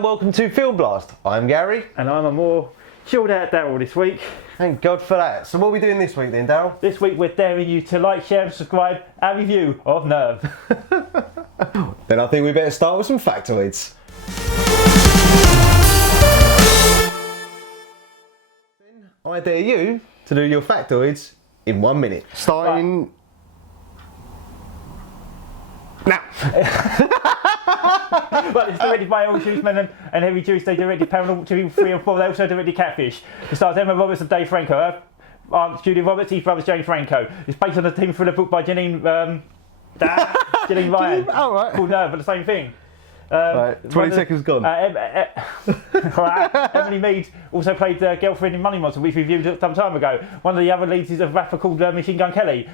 and welcome to Film Blast. I'm Gary. And I'm a more chilled out Daryl this week. Thank God for that. So what are we doing this week then, Daryl? This week we're daring you to like, share and subscribe our review of Nerve. Then I think we better start with some factoids. I dare you to do your factoids in 1 minute. Starting... now. But it's directed by Old Shoesman and Heavy Juice. They directed Paranormal 2, 3 and 4. They also directed Catfish. It stars Emma Roberts and Dave Franco. Her aunt Judy Roberts, his brother James Franco. It's based on a team thriller book by Janine Janine Ryan. Oh, right. Called Nerve, but the same thing. Right, 20 seconds gone. Emily Mead also played girlfriend in Money Monster, which we reviewed some time ago. One of the other leads is a rapper called Machine Gun Kelly.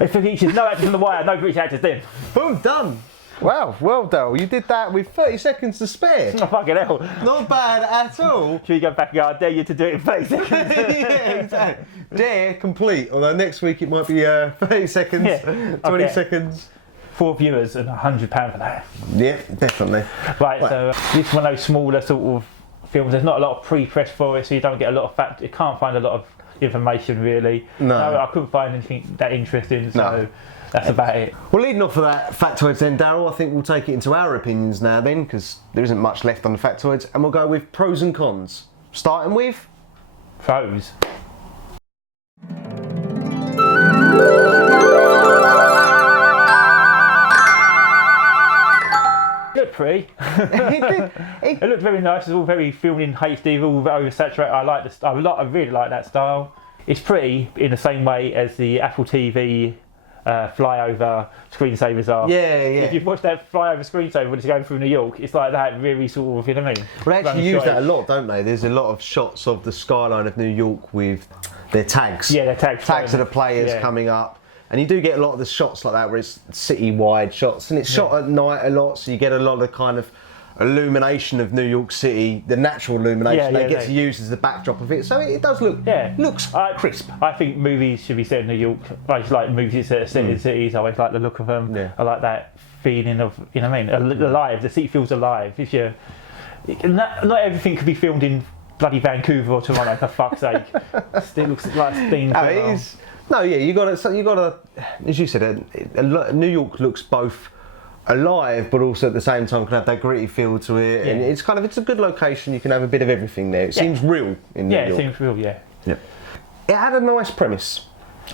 It features no actors on the wire, no British actors then. Boom, done. Wow, well, Daryl, you did that with 30 seconds to spare. Oh, fucking hell. Not bad at all. Should we go back and go, I dare you to do it in 30 seconds? Yeah, exactly. Dare complete. Although next week it might be 30 seconds, Yeah, 20 seconds. 4 viewers and £100 for that. Yeah, definitely. Right, so this is one of those smaller sort of films. There's not a lot of pre-press for it, so you don't get a lot of fact. You can't find a lot of information really. No, I couldn't find anything that interesting. So that's about it. Well, leading off of that factoids then, Daryl, I think we'll take it into our opinions now then, because there isn't much left on the factoids, and we'll go with pros and cons. Starting with Pros. Looked pretty. It looked very nice. It's all very filmed in HD, all oversaturated. I really like that style. It's pretty in the same way as the Apple TV flyover screensavers are. Yeah. If you've watched that flyover screensaver when it's going through New York, it's like that, really sort of, you know what I mean? Well, they actually use that a lot, don't they? There's a lot of shots of the skyline of New York with their tags. Yeah, their tags. Tags of the players coming up. And you do get a lot of the shots like that where it's city-wide shots, and it's shot at night a lot, so you get a lot of kind of illumination of New York City, the natural illumination that gets used as the backdrop of it. So it does look looks crisp. I think movies should be set in New York. I just like movies set in cities. I always like the look of them. Yeah. I like that feeling of, you know what I mean, alive. The city feels alive. If you, not everything could be filmed in bloody Vancouver or Toronto, for fuck's sake. It still looks like things. No, yeah, you got to, as you said, New York looks both alive, but also at the same time can have that gritty feel to it, and it's a good location. You can have a bit of everything there. It seems real in New York. Yeah, it seems real. Yeah. It had a nice premise.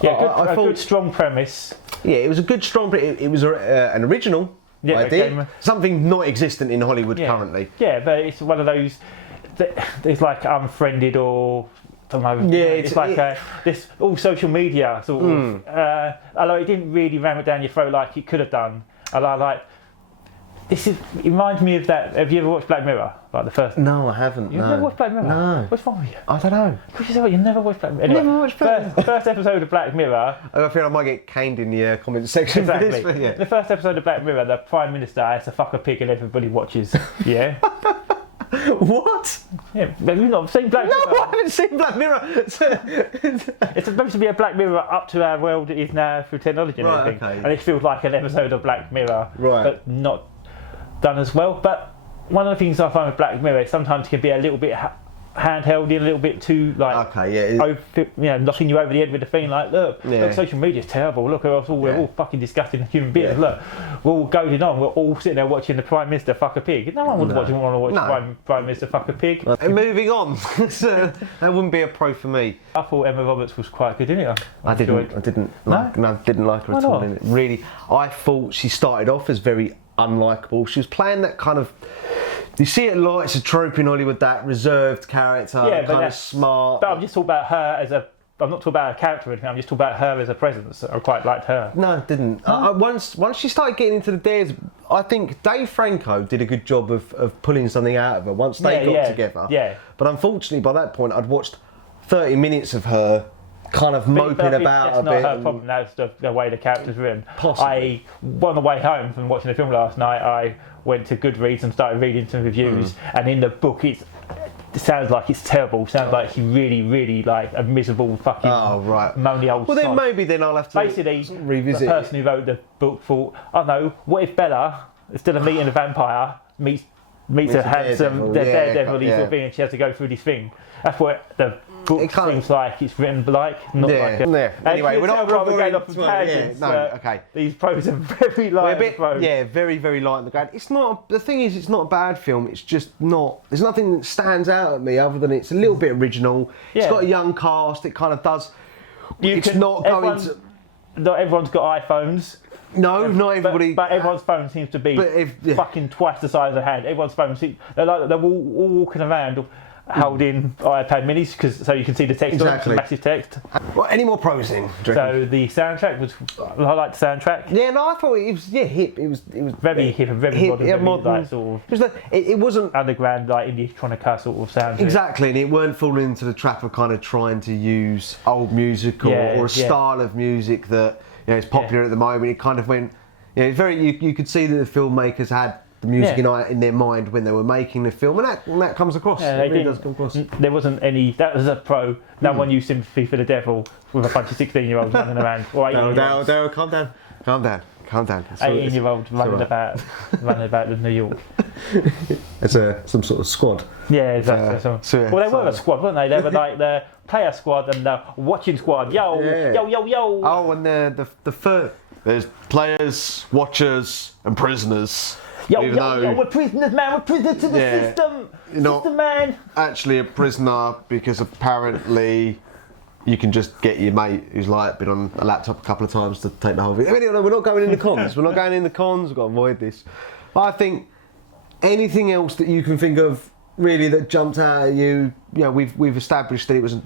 Yeah, I thought, good strong premise. Yeah, it was a good strong. It was an original idea, something not existent in Hollywood currently. Yeah, but it's one of those that it's like Unfriended or. It's like this all social media sort of. Although it didn't really ram it down your throat like it could have done. It reminds me of that. Have you ever watched Black Mirror? Like the first? No, I haven't. You've never watched Black Mirror? No. What's wrong with you? I don't know. You never watched Black Mirror? Anyway, never watched Black Mirror. First episode of Black Mirror. I feel I might get caned in the comment section. Exactly. For this, The first episode of Black Mirror, the Prime Minister has to fuck a pig and everybody watches. Yeah. What? Yeah, have you not seen Black Mirror? No, I haven't seen Black Mirror. It's supposed to be a Black Mirror up to our world it is now through technology and everything. Okay. And it feels like an episode of Black Mirror, but not done as well. But one of the things I find with Black Mirror is sometimes it can be a little bit handheld, a little bit too knocking you over the head with the thing like, look, social media is terrible. Look, we're all fucking disgusting human beings. Yeah. Look, we're all goading on. We're all sitting there watching the Prime Minister fuck a pig. No one would want to watch Prime Minister fuck a pig. Moving on, that wouldn't be a pro for me. I thought Emma Roberts was quite good, didn't you? I didn't like her at all. In it. Really, I thought she started off as very unlikable. She was playing that kind of. You see it a lot, it's a trope in Hollywood, that reserved character, kind of smart. But I'm just talking about her as a. I'm not talking about her character or anything, I'm just talking about her as a presence. I quite liked her. No, I didn't. Once she started getting into the dares, I think Dave Franco did a good job of pulling something out of her once they got together. Yeah. But unfortunately, by that point, I'd watched 30 minutes of her kind of moping about a bit. That's not her problem, that's the way the character's written. Possibly. On the way home from watching the film last night, I went to Goodreads and started reading some reviews, and in the book it sounds like it's terrible. Sounds like she's really, really like a miserable fucking moany old Well, then maybe I'll have to basically revisit. The person who wrote the book thought, I know, what if Bella, instead of meeting a vampire, meets meets a handsome daredevil, yeah. sort of thing, and she has to go through this thing. That's what the book seems like it's written like, not like a... Yeah. Anyway, we're not going off of tangents. Okay. These pros are very light. Very, very light in the ground. It's not. The thing is, it's not a bad film. It's just not. There's nothing that stands out at me other than it's a little bit original. Yeah. It's got a young cast. It kind of does. Not everyone's got iPhones. No, not everybody. But everyone's phone seems to be fucking twice the size of a hand. Everyone's phone they're all walking around holding iPad minis so you can see the text. Exactly. Massive text. Well, any more pros in? So the soundtrack was. I liked the soundtrack. Yeah, no, I thought it was hip. It was very hip and very modern. Like, sort of. It wasn't underground like electronica sort of sound. Exactly, and it weren't falling into the trap of kind of trying to use old music or a style of music that is popular at the moment. It kind of went. You could see that the filmmakers had the music in their mind when they were making the film, and that comes across. Yeah, it really does come across. There wasn't any. That was a pro. No one used sympathy for the devil with a bunch of 16-year-olds running around. Or 18-year-olds. Daryl, calm down. 18-year-olds running about in New York. It's some sort of squad. Yeah, exactly. Well, they were a squad, weren't they? They were like the player squad and the watching squad. Yo. Oh, and the third. There's players, watchers, and prisoners. Yo, we're prisoners, man. We're prisoners to the system. System, man. Actually, a prisoner because apparently you can just get your mate who's like been on a laptop a couple of times to take the whole thing. Anyway, we're not going in the cons. We've got to avoid this. But I think anything else that you can think of really that jumped out at you. We've established that it was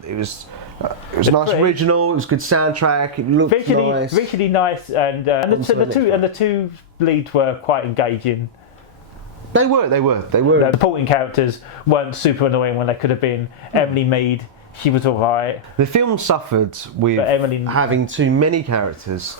nice, original. It was good soundtrack. It looked nice, visually nice, and the two leads were quite engaging. They were. The supporting characters weren't super annoying when they could have been. Emily Mead, she was alright. The film suffered with having too many characters,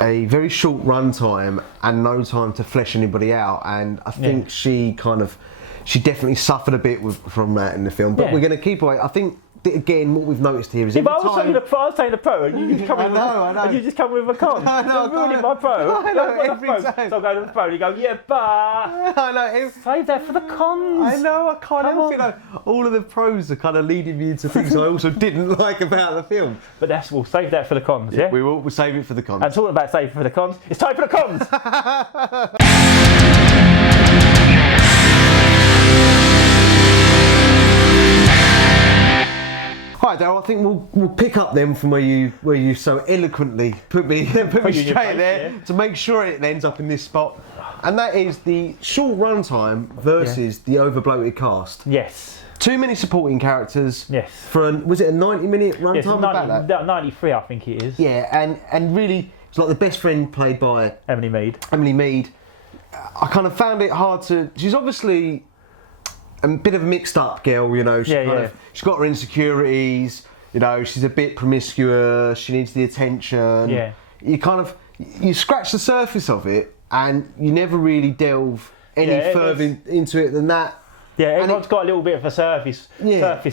a very short run time, and no time to flesh anybody out. And I think she definitely suffered a bit from that in the film. But we're going to keep away. I think. Again, what we've noticed here is I was saying the pro, and you just come and you just come with a con. You're ruining my pro. I know, every time. So I go to the pro, and you go, but I know. Save that for the cons. I know, I can't help it. All of the pros are kind of leading me into things I also didn't like about the film. But we'll save that for the cons, yeah? We'll save it for the cons. And talking about saving for the cons, it's time for the cons! Right, Daryl, I think we'll pick up then from where you so eloquently put me straight there to make sure it ends up in this spot, and that is the short runtime versus the overbloated cast. Yes. Too many supporting characters. Yes. Was it a 90-minute runtime? Yes, 93, I think it is. Yeah, and really, it's like the best friend played by Emily Mead. I kind of found it hard to. She's obviously a bit of a mixed up girl, she's got her insecurities, she's a bit promiscuous, she needs the attention. Yeah. You scratch the surface of it and you never really delve any further into it than that. Yeah, everyone's got a little bit of a surface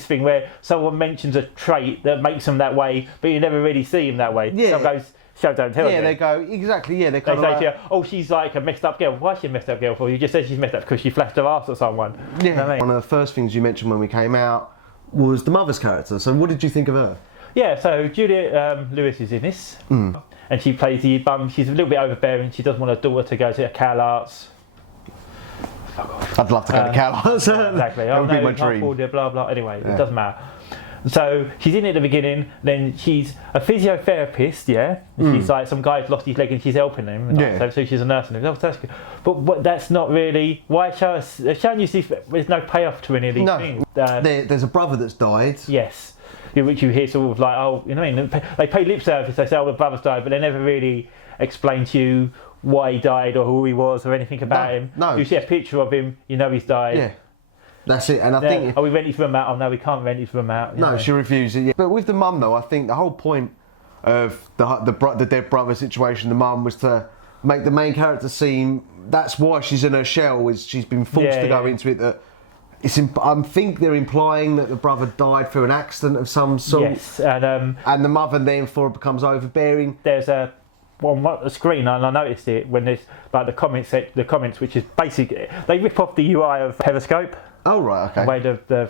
thing where someone mentions a trait that makes them that way, but you never really see them that way. Yeah. Someone goes, show don't tell. Yeah, they go, exactly, yeah. They say to you, oh, she's like a messed up girl. Why is she a messed up girl for? You just said she's messed up because she flashed her ass at someone. Yeah. You know what I mean? One of the first things you mentioned when we came out was the mother's character. So what did you think of her? Yeah, so Julia Lewis is in this. And she plays the mum. She's a little bit overbearing. She doesn't want her daughter to go to Cal Arts. I'd love to go to Cal Arts. Exactly. That would be my dream. Blah, blah. Anyway, it doesn't matter. So she's in it at the beginning, then she's a physiotherapist, and she's like, some guy's lost his leg and she's helping him, so she's a nurse and that's good. But that's not really, why show us, showing you there's no payoff to any of these things. There's a brother that's died. Yes, which you hear sort of like, oh, you know what I mean, they pay lip service, they say, oh, the brother's died, but they never really explain to you why he died or who he was or anything about him. No. You see a picture of him, you know he's died. Yeah. That's it, and I think. Oh, we rent his room out. Oh no, we can't rent his room out. No, she refused it. Yeah. But with the mum, though, I think the whole point of the dead brother situation, the mum, was to make the main character seem. That's why she's in her shell. Is she's been forced to go into it. That I think they're implying that the brother died through an accident of some sort. Yes, and the mother then becomes overbearing. There's a on the screen, and I noticed it when there's like the comments, which is basically they rip off the UI of Periscope. Oh right, okay. The way the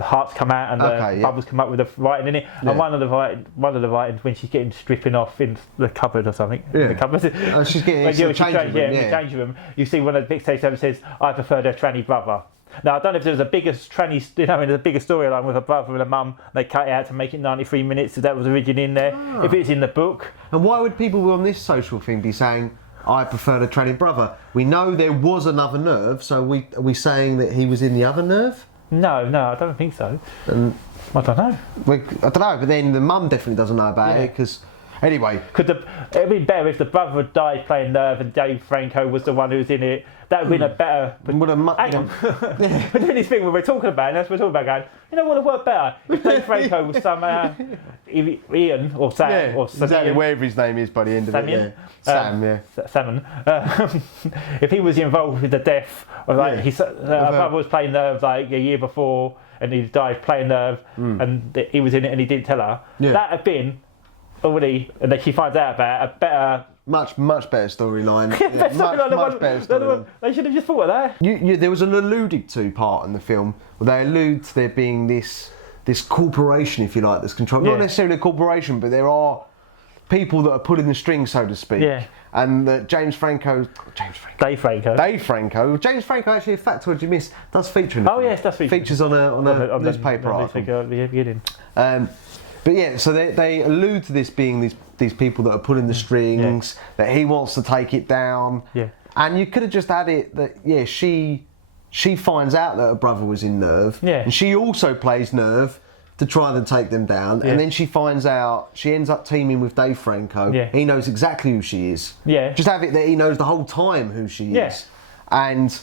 hearts come out and the bubbles come up with the writing in it. Yeah. And one of the writings when she's getting stripping off in the cupboard or something. Yeah. In the cupboard. Oh, she's getting in the change room. You see one of the big statements says, "I prefer their tranny brother." Now I don't know if there was a bigger tranny, in a bigger storyline with a brother and a mum. They cut it out to make it 93 minutes, so that was originally in there. Oh. If it's in the book. And why would people on this social thing be saying, "I prefer the tranny brother"? We know there was another nerve, so are we saying that he was in the other nerve? No, I don't think so. I don't know. I don't know, but then the mum definitely doesn't know about it because. Anyway, it'd be better if the brother had died playing Nerve and Dave Franco was the one who was in it. That would have been a better. Hang on, but then this thing when we're talking about, going, you know what would have worked better if Dave Franco was somehow Ian or Sam or Sam. Exactly, wherever his name is by the end of it. Yeah. Salmon. If he was involved with the death of his brother was playing Nerve like a year before and he died playing Nerve and he was in it and he didn't tell her. Yeah. That had been. Already, and then she finds out about a better, much better storyline. Much better storyline. They should have just thought of that. There was an alluded to part in the film where they allude to there being this corporation, if you like, that's controlled. Not necessarily a corporation, but there are people that are pulling the strings, so to speak. Yeah. And that Dave Franco. James Franco, actually, a factoid you missed, does feature in the film. Yes, does feature. Features on a newspaper article. But yeah, so they allude to this being these people that are pulling the strings, that he wants to take it down. Yeah. And you could have just added that, she finds out that her brother was in Nerve. Yeah. And she also plays Nerve to try and take them down. Yeah. And then she finds out, she ends up teaming with Dave Franco. Yeah. He knows exactly who she is. Yeah. Just have it that he knows the whole time who she is. And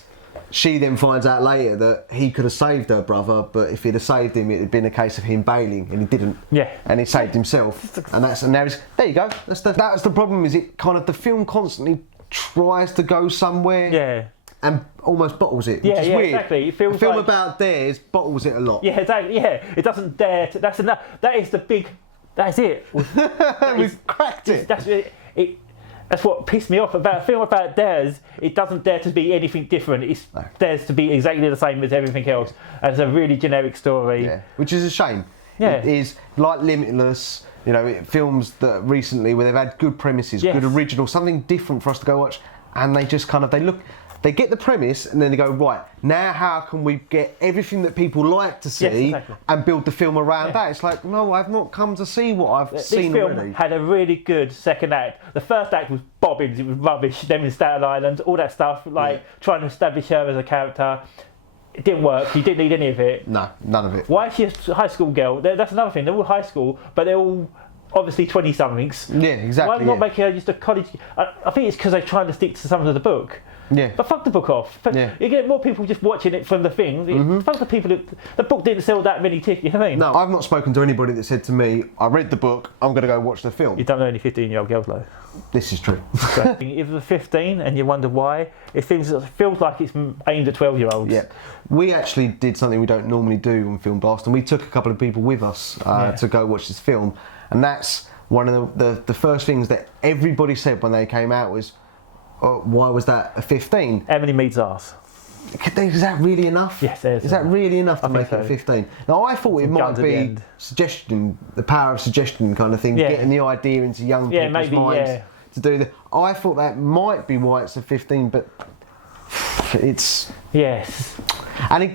she then finds out later that he could have saved her brother, but if he'd have saved him, it had been a case of him bailing, and he didn't. Yeah. And he saved himself. And now there you go. That's the problem. Is it kind of the film constantly tries to go somewhere. Yeah. And almost bottles it, which is weird. Exactly. It feels a film about dares bottles it a lot. Yeah, exactly. Yeah, it doesn't dare to. That's enough. That is the big. That's it. We've cracked it. That's it. That's what pissed me off about a film about dares. It doesn't dare to be anything different. It dares to be exactly the same as everything else. And it's a really generic story. Yeah, which is a shame. Yeah. It is like Limitless, films that recently where they've had good premises, good original, something different for us to go watch, and they just they get the premise and then they go, right, now how can we get everything that people like to see and build the film around that? It's like, no, I've not come to see what I've seen already. This film had a really good second act. The first act was bobbins, it was rubbish, them in Staten Island, all that stuff, trying to establish her as a character. It didn't work, you didn't need any of it. No, none of it. Why is she a high school girl? That's another thing, they're all high school, but they're all obviously 20-somethings. Yeah, exactly. Why not make her just a college... I think it's because they're trying to stick to some of the book. Yeah. But fuck the book off. You get more people just watching it from the thing. Fuck the people the book didn't sell that many tickets, you know what I mean? No, I've not spoken to anybody that said to me, I read the book, I'm going to go watch the film. You don't know any 15-year-old girls though. This is true. So, if it was 15 and you wonder why, it feels like it's aimed at 12-year-olds. Yeah. We actually did something we don't normally do on Film Blast, and we took a couple of people with us to go watch this film, and that's one of the first things that everybody said when they came out was, why was that a 15? Emily Mead's arse. Is that really enough? Yes, it is. Is that really enough to make it a 15? Now, I thought it might be suggestion, the power of suggestion kind of thing, getting the idea into young people's minds to do that. I thought that might be why it's a 15, but it's... Yes. And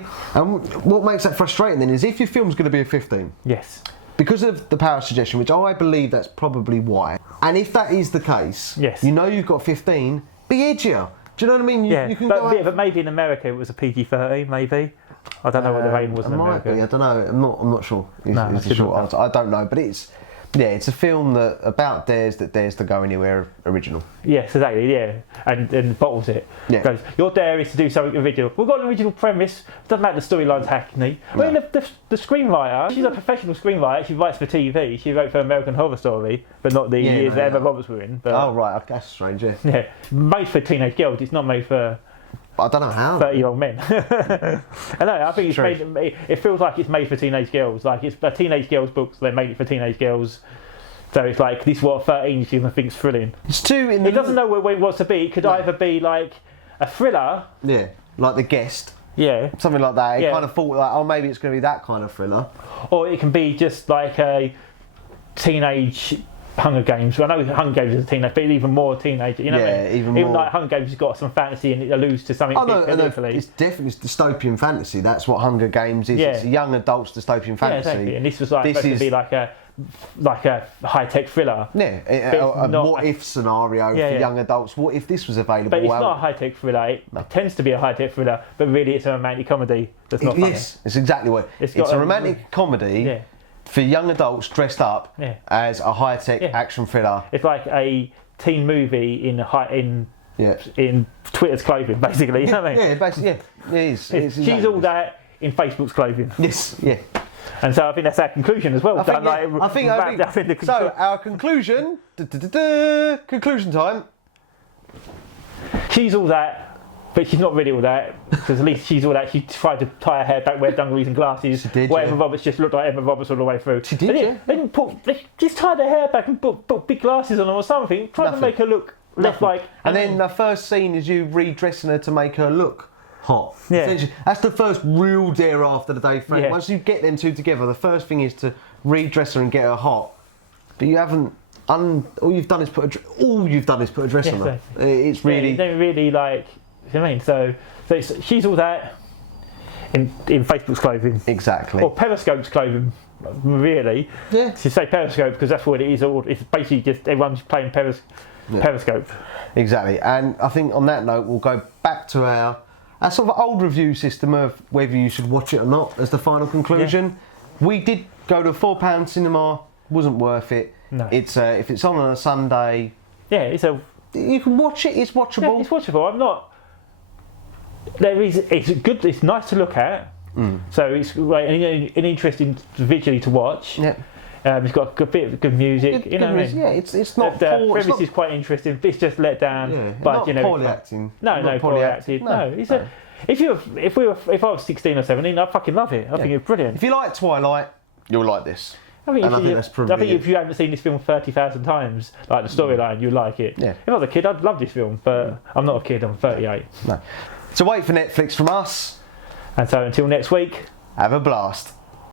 what makes that frustrating then is if your film's going to be a 15... Yes. Because of the power of suggestion, which I believe that's probably why, and if that is the case, you've got 15, be edgier. Do you know what I mean? You can but maybe in America it was a PG-13, maybe. I don't know what the rating was in America. I don't know. I'm not sure. It's a short answer. I don't know, but it's a film about dares to go anywhere original. Yes, exactly. Yeah, and bottles it. Yeah. Goes, your dare is to do something original. We've got an original premise. Doesn't matter the storyline's hackney. No. I mean, the screenwriter. She's a professional screenwriter. She writes for TV. She wrote for American Horror Story, but not the years that Emma Roberts were in. But, oh right, that's strange. Yeah, made for teenage girls. It's not made for. I don't know how. 30-year-old men. I know. I think it's made. It feels like it's made for teenage girls. Like it's a teenage girls' book, so they made it for teenage girls. So it's like, this is what a 13-year-old thinks thrilling. It's too... It doesn't know where it wants to be. It could either be like a thriller. Yeah, like The Guest. Yeah. Something like that. It kind of thought like, oh, maybe it's going to be that kind of thriller. Or it can be just like a teenage Hunger Games. Well, I know Hunger Games is a teenage, but even more teenage. You know what I mean? Even more. Even like Hunger Games has got some fantasy and it alludes to something. Oh no, it's definitely dystopian fantasy. That's what Hunger Games is. It's a young adults dystopian fantasy. Yeah, exactly. And this was like supposed to be like a high-tech thriller. Yeah, a what-if scenario for young adults. What if this was available? But it's not a high-tech thriller. It tends to be a high-tech thriller, but really it's a romantic comedy that's not funny. Yes, it's exactly what it's a romantic comedy for young adults dressed up as a high-tech action thriller. It's like a teen movie in Twitter's clothing, basically. You know what I mean? Yeah, basically, it is. She's all that in Facebook's clothing. Yes, yeah. And so I think that's our conclusion as well. I think so our conclusion, conclusion time. She's all that, but she's not really all that. Because at least she's all that. She tried to tie her hair back, wear dungarees and glasses. She did, Emma Roberts just looked like Emma Roberts all the way through. She did, They just tied her hair back and put big glasses on her or something. Trying to make her look less like... And then the first scene is you redressing her to make her look hot. Yeah. That's the first real dare after the day frame. Once you get them two together, the first thing is to redress her and get her hot. But you haven't. All you've done is put a dress on her. It's really. You don't really like. You know what I mean? So she's all that in Facebook's clothing. Exactly. Or Periscope's clothing. Really. Yeah. You say Periscope because that's what it is. It's basically just everyone's playing Periscope. Exactly. And I think on that note, we'll go back to our sort of old review system of whether you should watch it or not as the final conclusion. We did go to a £4 cinema, wasn't worth it. No. It's if it's on a Sunday. Yeah, you can watch it. It's watchable. Yeah, it's watchable. I'm not. It's good. It's nice to look at. So it's like an interesting visually to watch. Yeah. It's got a bit of good music. You know what I mean? Yeah, it's not. The premise is quite interesting. But it's just let down by poorly acting. No, poorly acted. No, if I was 16 or 17, I'd fucking love it. I think it's brilliant. If you like Twilight, you'll like this. I think if you haven't seen this film 30,000 times, like the storyline, you'll like it. Yeah. If I was a kid, I'd love this film, but I'm not a kid. I'm 38. No. So wait for Netflix from us. And so until next week, have a blast.